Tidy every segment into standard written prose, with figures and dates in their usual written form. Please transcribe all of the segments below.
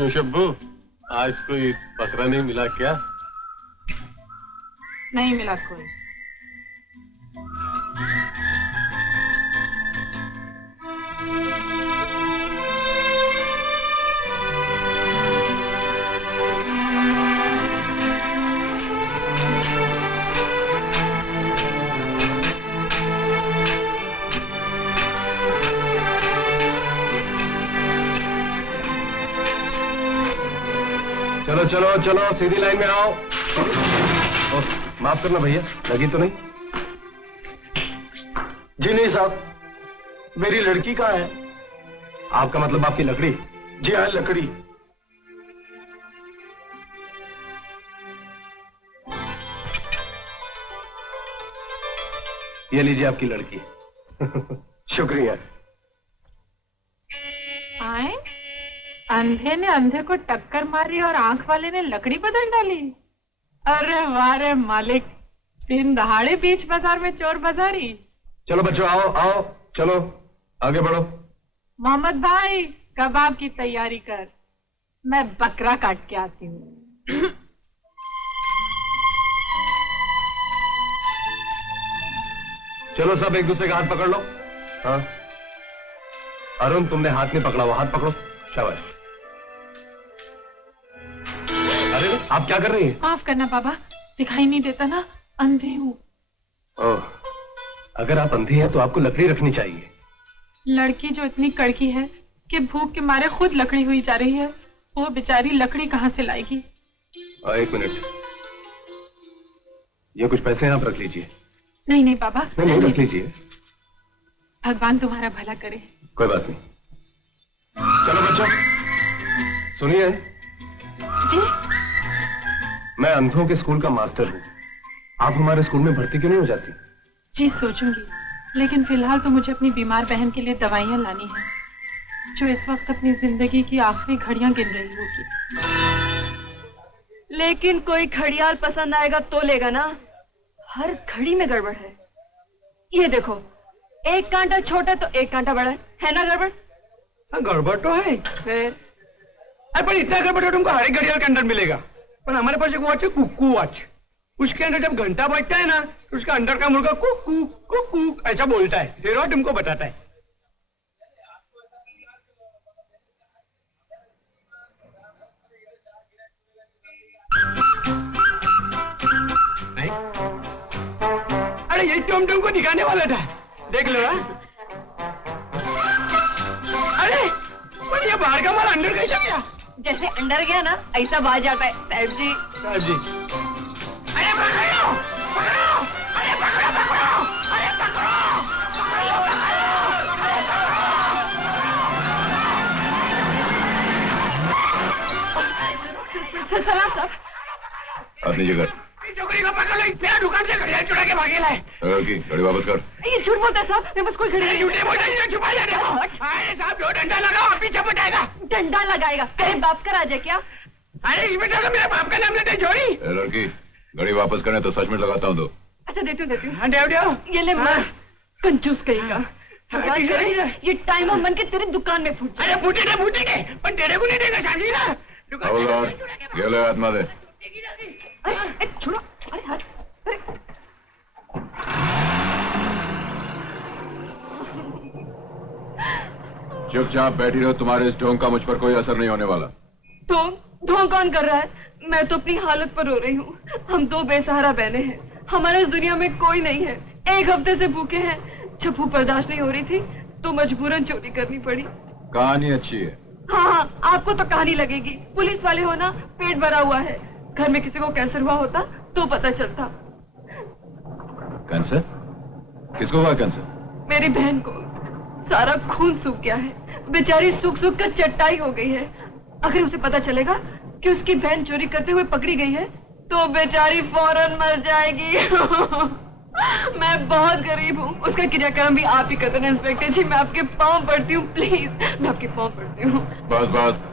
क्यों शब्बू, आज कोई बकरा नहीं मिला क्या? नहीं मिला कोई। चलो चलो चलो, सीधी लाइन में आओ। माफ करना भैया, लगी तो नहीं? जी नहीं साहब, मेरी लड़की कहाँ है? आपका मतलब आपकी लकड़ी? जी हाँ, लकड़ी। ये लीजिए आपकी लड़की। शुक्रिया। आए, अंधे ने अंधे को टक्कर मारी और आंख वाले ने लकड़ी बदल डाली। अरे वाह रे मालिक, दिन दहाड़े बीच बाजार में चोर बाजारी। चलो बच्चों, आओ आओ, चलो आगे बढ़ो। मोहम्मद भाई, कबाब की तैयारी कर, मैं बकरा काट के आती हूँ। चलो सब एक दूसरे का हाथ पकड़ लो। हाँ अरुण, तुमने हाथ नहीं पकड़ा, वो हाथ पकड़ो। शाबाश। अरे आप क्या कर रही हैं? माफ करना बाबा, दिखाई नहीं देता ना, अंधे हूँ। ओह, अगर आप अंधी हैं तो आपको लकड़ी रखनी चाहिए। लड़की जो इतनी कड़की है कि भूख के मारे खुद लकड़ी हुई जा रही है, वो बेचारी लकड़ी कहाँ से लाएगी? एक मिनट, ये कुछ पैसे आप रख लीजिए। नहीं नहीं बाबा, नहीं रख लीजिए। भगवान तुम्हारा भला करे। कोई बात नहीं। चलो बच्चों, सुनिए। जी? मैं अंधों के स्कूल का मास्टर हूँ, आप हमारे स्कूल में भर्ती क्यों नहीं हो जाती? जी सोचूंगी, लेकिन फिलहाल तो मुझे अपनी बीमार बहन के लिए दवाइयाँ लानी है, जो इस वक्त अपनी जिंदगी की आखिरी घड़ियां गिन रही होगी। लेकिन कोई घड़ियाल पसंद आएगा तो लेगा ना, हर घड़ी में गड़बड़ है। ये देखो, एक कांटा छोटा तो एक कांटा बड़ा है ना गड़बड़? हाँ गड़बड़ तो है। फिर अरे पर इतना गड़बड़ तो तुमको हर एक घड़ियाल के अंदर मिलेगा। पर हमारे पास एक वॉच है, कुक्कू वॉच। उसके अंदर जब घंटा बजता है ना, तो उसका अंदर का मुर्गा कुकू कुकू ऐसा बोलता है, फिर वो तुमको बताता है। अरे ये तो हम तुमको दिखाने वाला था, देख लो। अरे पर ये बाहर का माल अंदर कैसा गया? जैसे अंदर गया ना, ऐसा बाहर जाता है। साहब जी, साहब जी, अरे पकड़ो पकड़ो, अरे पकड़ो पकड़ो, अरे पकड़ो पकड़ो पकड़ो। सलाम साहब। अपनी जगह छोकरी को पकड़ लो, मेरा दुकान से घड़ियाल चुरा के भागेला है। घड़ी वापस कर। ये झूठ बोलता है साहब, मेरे पास कोई घड़ी नहीं। झूठे बोलते हैं, छुपा जाने दो। अरे साहब, दो डंडा लगाओ, आप पीछे पटाएगा। डंडा लगाएगा? तेरे बाप का राज है क्या? अरे इसमें तो मेरे बाप का नाम लेते जोड़ी। लड़की, घड़ी वापस करने तो सच में लगाता हूँ। दो। अच्छा देती हूँ। हाँ देव ये ले मार, कंजूस कहेगा। भगवान करे ये टाइम बन के तेरी दुकान में फूट जाए। अरे फूटेंगे, पर तेरे को नहीं देगा शादी ना। गेले हाथ मार दे। अरे छोड़ो, अरे हाथ, अरे चुपचाप बैठी रहो, तुम्हारे इस ढोंग का मुझ पर कोई असर नहीं होने वाला। ढोंग कौन कर रहा है? मैं तो अपनी हालत पर रो रही हूँ। हम दो बेसहारा बहने हैं, हमारे इस दुनिया में कोई नहीं है। एक हफ्ते से भूखे हैं, जब भूख बर्दाश्त नहीं हो रही थी तो मजबूरन चोरी करनी पड़ी। कहानी अच्छी है। हाँ, आपको तो कहानी लगेगी। पुलिस वाले हो ना, पेट भरा हुआ है। घर में किसी को कैंसर हुआ होता तो पता चलता। कैंसर? किसको हुआ कैंसर? मेरी बहन को। सारा खून सूख गया है, बेचारी सूख सूख कर चट्टाई हो गई है। अगर उसे पता चलेगा कि उसकी बहन चोरी करते हुए पकड़ी गई है तो बेचारी फौरन मर जाएगी। मैं बहुत गरीब हूँ, उसका क्रियाक्रम भी आप ही करते हैं इंस्पेक्टर जी। मैं आपके पाँव पड़ती हूँ, प्लीज, मैं आपके पाँव पड़ती हूँ। बस बस,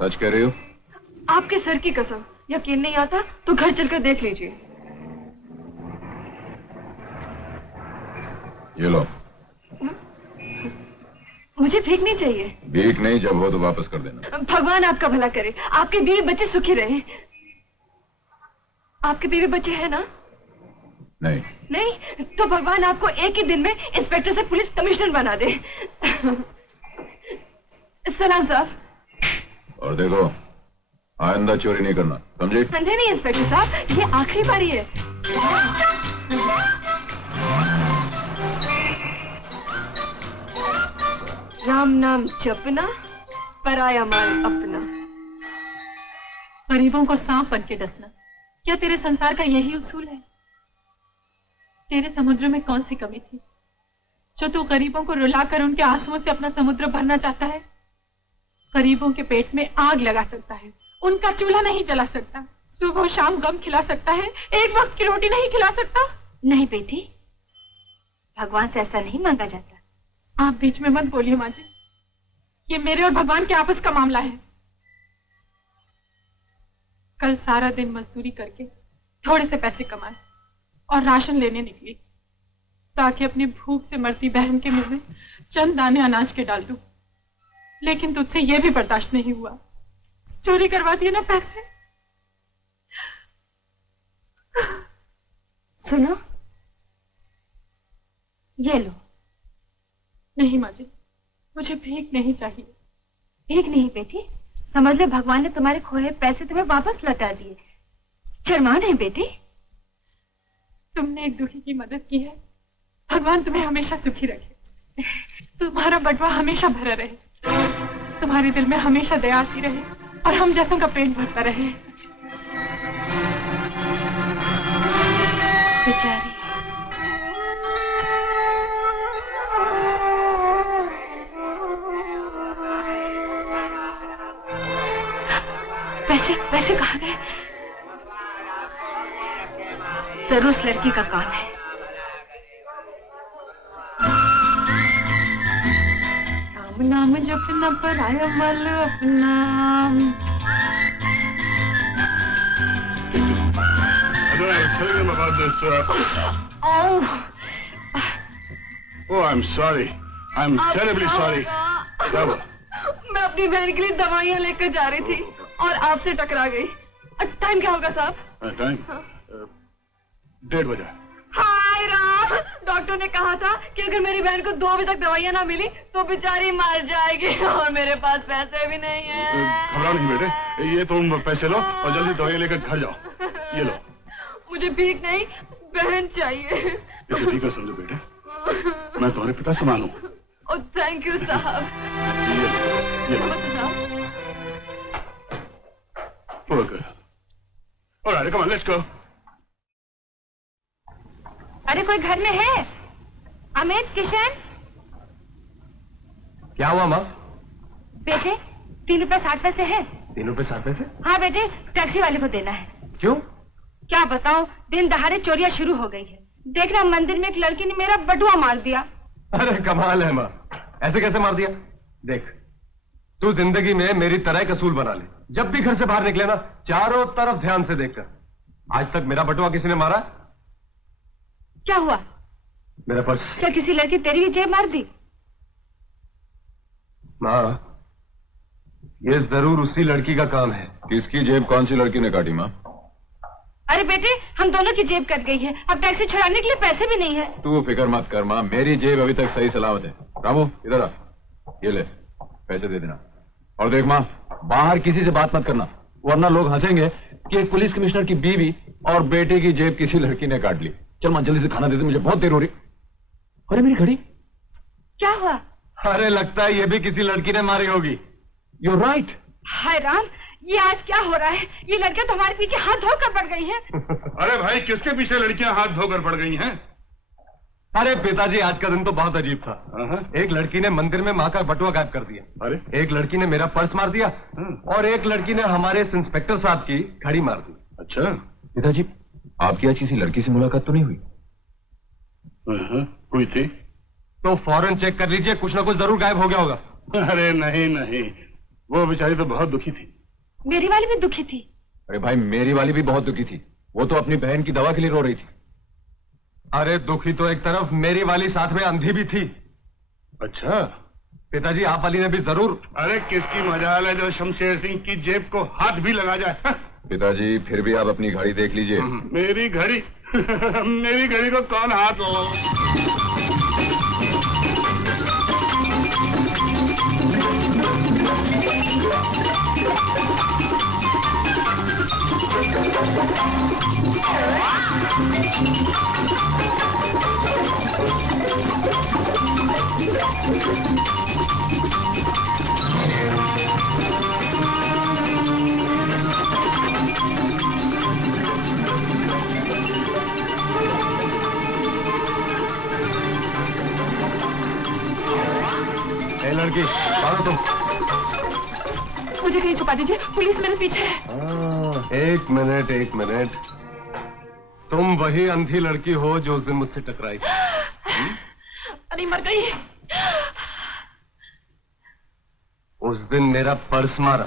सच कह रही हो? आपके सर की कसम, यकीन नहीं आता तो घर चलकर देख लीजिए। ये लो, मुझे भीख नहीं चाहिए। भीख नहीं, जब हो तो वापस कर देना। भगवान आपका भला करे, आपके बीवी बच्चे सुखी रहे। आपके बीवी बच्चे हैं ना? नहीं। नहीं तो भगवान आपको एक ही दिन में इंस्पेक्टर से पुलिस कमिश्नर बना दे। सलाम साहब। और देखो, आइंदा चोरी नहीं करना, समझे? नहीं नहीं इंस्पेक्टर साहब, ये आखिरी बारी है। राम नाम जपना, पराया माल अपना। गरीबों को सांप बन के डसना, क्या तेरे संसार का यही उसूल है? तेरे समुद्र में कौन सी कमी थी जो तू गरीबों को रुलाकर उनके आंसुओं से अपना समुद्र भरना चाहता है? गरीबों के पेट में आग लगा सकता है, उनका चूल्हा नहीं जला सकता, सुबह शाम गम खिला सकता है, एक वक्त की रोटी नहीं खिला सकता। नहीं बेटी, भगवान से ऐसा नहीं मांगा जाता। आप बीच में मत बोलिए माँ जी, ये मेरे और भगवान के आपस का मामला है। कल सारा दिन मजदूरी करके थोड़े से पैसे कमाए और राशन लेने निकली ताकि अपनी भूख से मरती बहन के मुंह में चंद दाने अनाज के डाल दूं, लेकिन तुझसे यह भी बर्दाश्त नहीं हुआ। चोरी करवा दिए ना पैसे। सुनो, ये लो। नहीं माँ जी, मुझे भीख नहीं चाहिए। भीख नहीं बेटी, समझ ले भगवान ने तुम्हारे खोए पैसे तुम्हें वापस लौटा दिए। शर्मा नहीं बेटी। तुमने एक दुखी की मदद की है, भगवान तुम्हें हमेशा सुखी रखे, तुम्हारा बटवा हमेशा भरा रहे, तुम्हारे दिल में हमेशा दया आती रहे और हम जैसों का पेट भरता रहे। बेचारी। पैसे कहाँ गए? जरूर उस लड़की का काम है। राम नाम जपना पराया माल अपना। I was telling them about this. Oh, I'm sorry. I'm terribly sorry. क्या हुआ? मैं अपनी बहन के लिए दवाइयाँ लेकर जा रही थी और आपसे टकरा गई। टाइम क्या होगा साहब? टाइम 1:30 बजे। हाय राम, डॉक्टर ने कहा था कि अगर मेरी बहन को 2 बजे तक दवाइयाँ ना मिली तो बेचारी मर जाएगी और मेरे पास पैसे भी नहीं है। घबराओ नहीं बेटे, ये तुम पैसे लो और जल्दी दवाइयाँ लेकर घर जाओ। ये लो। मुझे भीख नहीं, बहन चाहिए। इसे ठीक है समझो बेटे, मैं तुम्हारे पिता समान हूँ। ओह थैंक यू साहब। ये लो। नमस्ते साहब। Okay. All right, come on, let's go. अरे कोई घर में है? अमित, किशन? क्या हुआ माँ? बेटे 3 रुपए 60 पैसे है। 3 रुपए 60 पैसे? हाँ बेटे, टैक्सी वाले को देना है। क्यों? क्या बताऊं, दिन दहाड़े चोरियां शुरू हो गई है। देखना मंदिर में एक लड़की ने मेरा बटुआ मार दिया। अरे कमाल है माँ, ऐसे कैसे मार दिया? देख, तू जिंदगी में मेरी तरह एक असूल बना ले, जब भी घर से बाहर निकले ना चारों तरफ ध्यान से देखकर। आज तक मेरा बटुआ किसी ने मारा? क्या हुआ? मेरा पर्स। क्या किसी लड़की तेरी भी जेब मार दी? माँ, ये जरूर उसी लड़की का काम है। किसकी जेब कौन सी लड़की ने काटी माँ? अरे बेटे, हम दोनों की जेब कट गई है, अब टैक्सी छुड़ाने के लिए पैसे भी नहीं है। तू फिक्र मत कर माँ, मेरी जेब अभी तक सही सलामत है। रामू इधर आ, ये ले पैसे दे देना। और देख माँ, बाहर किसी से बात मत करना, वरना लोग हंसेंगे कि एक पुलिस कमिश्नर की बीवी और बेटे की जेब किसी लड़की ने काट ली। चल माँ जल्दी से खाना दे दे, मुझे बहुत देर हो रही। अरे मेरी घड़ी। क्या हुआ? अरे लगता है ये भी किसी लड़की ने मारी होगी। You're right. हाय राम, ये आज क्या हो रहा है? ये लड़कियां तो हमारे पीछे हाथ धोकर पड़ गई हैं। अरे भाई, किसके पीछे लड़कियां हाथ धोकर पड़ गई हैं? अरे पिताजी, आज का दिन तो बहुत अजीब था। एक लड़की ने मंदिर में माँ का बटुआ गायब कर दिया, अरे एक लड़की ने मेरा पर्स मार दिया और एक लड़की ने हमारे इस इंस्पेक्टर साहब की घड़ी मार दी। अच्छा पिताजी, आपकी आज किसी लड़की से मुलाकात तो नहीं हुई? हुई थी तो फौरन चेक कर लीजिए, कुछ ना कुछ जरूर गायब हो गया होगा। अरे नहीं नहीं, वो बेचारी तो बहुत दुखी थी। मेरी वाली भी दुखी थी। अरे भाई, मेरी वाली भी बहुत दुखी थी, वो तो अपनी बहन की दवा के लिए रो रही थी। अरे दुखी तो एक तरफ, मेरी वाली साथ में अंधी भी थी। अच्छा, पिताजी आप वाली ने भी जरूर। अरे किसकी मजाल है जो शमशेर सिंह की जेब को हाथ भी लगा जाए। पिताजी फिर भी आप अपनी घड़ी देख लीजिए। मेरी घड़ी मेरी घड़ी को कौन हाथ हो। ए लड़की कौन हो तुम? मुझे कहीं छुपा दीजिए, पुलिस मेरे पीछे है। एक मिनट। तुम वही अंधी लड़की हो जो उस दिन मुझसे टकराई। अरे मर गई। उस दिन मेरा पर्स मारा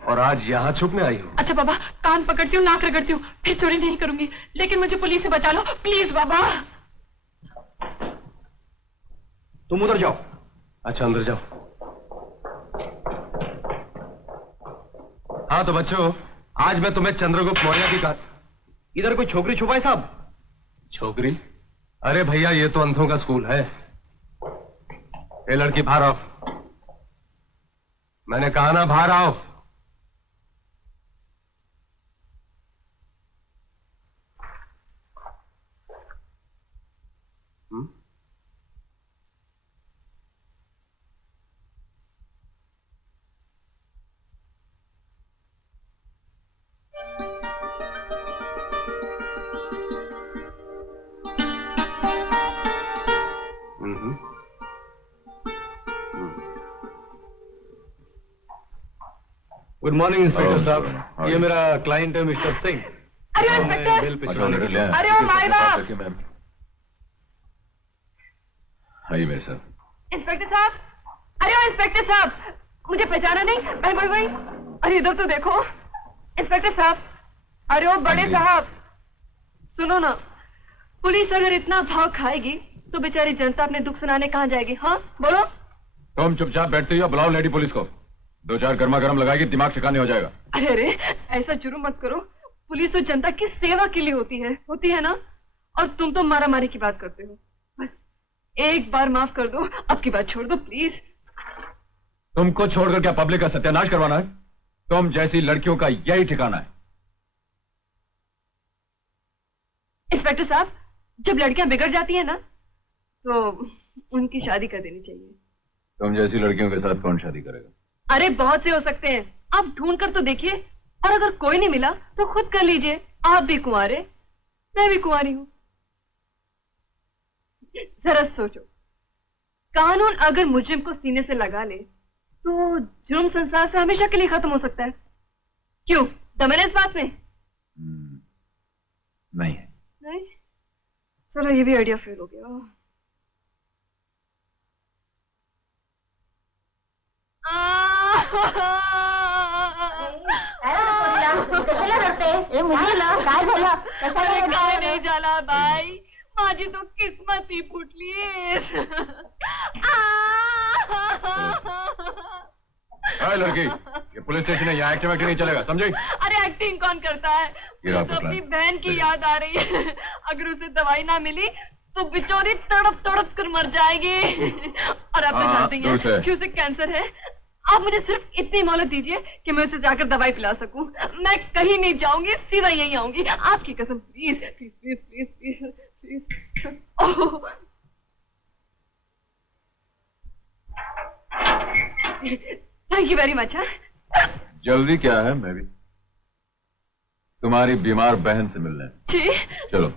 और आज यहाँ छुपने आई हो। अच्छा बाबा, कान पकड़ती हूँ, नाक रगड़ती हूँ, फिर चोरी नहीं करूंगी, लेकिन मुझे पुलिस से बचा लो प्लीज बाबा। तुम उधर जाओ। अच्छा अंदर जाओ। हाँ तो बच्चों, आज मैं तुम्हें चंद्रगुप्त मौर्य की इधर कोई छोकरी छुपाई साहब? छोकरी? अरे भैया ये तो अंधों का स्कूल है। ए लड़की बाहर आओ। मैंने कहा ना बाहर आओ। गुड मॉर्निंग इंस्पेक्टर साहब, हाँ। ये मेरा क्लाइंट है मिस्टर सिंह। अरे मैं इंस्पेक्टर, बिल भिजवाने के लिए आया। अरे ओ माय बाप। आइए मेरे साथ। इंस्पेक्टर साहब, अरे ओ इंस्पेक्टर साहब, मुझे पहचाना नहीं? भाई अरे इधर तो देखो इंस्पेक्टर साहब। अरे ओ बड़े जी। साहब, सुनो ना, पुलिस अगर इतना भाव खाएगी तो बेचारी जनता अपने दुख सुनाने कहाँ जाएगी? हाँ बोलो। तुम चुपचाप बैठते हो, बुलाओ लेडी पुलिस को। 2-4 गर्मा गर्म लगाएगी, दिमाग ठिकाने हो जाएगा। अरे ऐसा जुर्म मत करो, पुलिस तो जनता की सेवा के लिए होती है ना। और तुम तो मारा मारी की बात करते हो। बस एक बार माफ कर दो, अब की बात छोड़ दो प्लीज। तुमको छोड़कर क्या पब्लिक का सत्यानाश करवाना है? तुम जैसी लड़कियों का यही ठिकाना है। इंस्पेक्टर साहब, जब लड़कियां बिगड़ जाती है ना तो उनकी शादी कर देनी चाहिए। तुम जैसी लड़कियों के साथ कौन शादी करेगा? अरे बहुत से हो सकते हैं, आप ढूंढ कर तो देखिए, और अगर कोई नहीं मिला तो खुद कर लीजिए। आप भी कुंवारे, मैं भी कुंवारी हूं। जरा सोचो, कानून अगर मुजरिम को सीने से लगा ले तो जुर्म संसार से हमेशा के लिए खत्म हो सकता है। क्यों, दम है ना इस बात में? नहीं है। नहीं? चलो ये भी आइडिया फेल हो गया। काय नाही झाला बाई, माझी तो किस्मत ही फुटली। लड़की, ये पुलिस स्टेशन है, यहाँ एक्टिंग नहीं चलेगा, समझे? अरे एक्टिंग कौन करता है? मुझे तो अपनी बहन की याद आ रही है। अगर उसे दवाई ना मिली तो बिचौरी तड़प तड़प कर मर जाएगी। और आप तो जानते ही हैं कि उसे कैंसर है। आप मुझे सिर्फ इतनी मोहलत दीजिए कि मैं उसे जाकर दवाई पिला सकूं। मैं कहीं नहीं जाऊंगी, सीधा यहीं आऊंगी, आपकी कसम। Please please please please please please. Thank you very much. जल्दी क्या है, मैं भी तुम्हारी बीमार बहन से मिलने। जी चलो।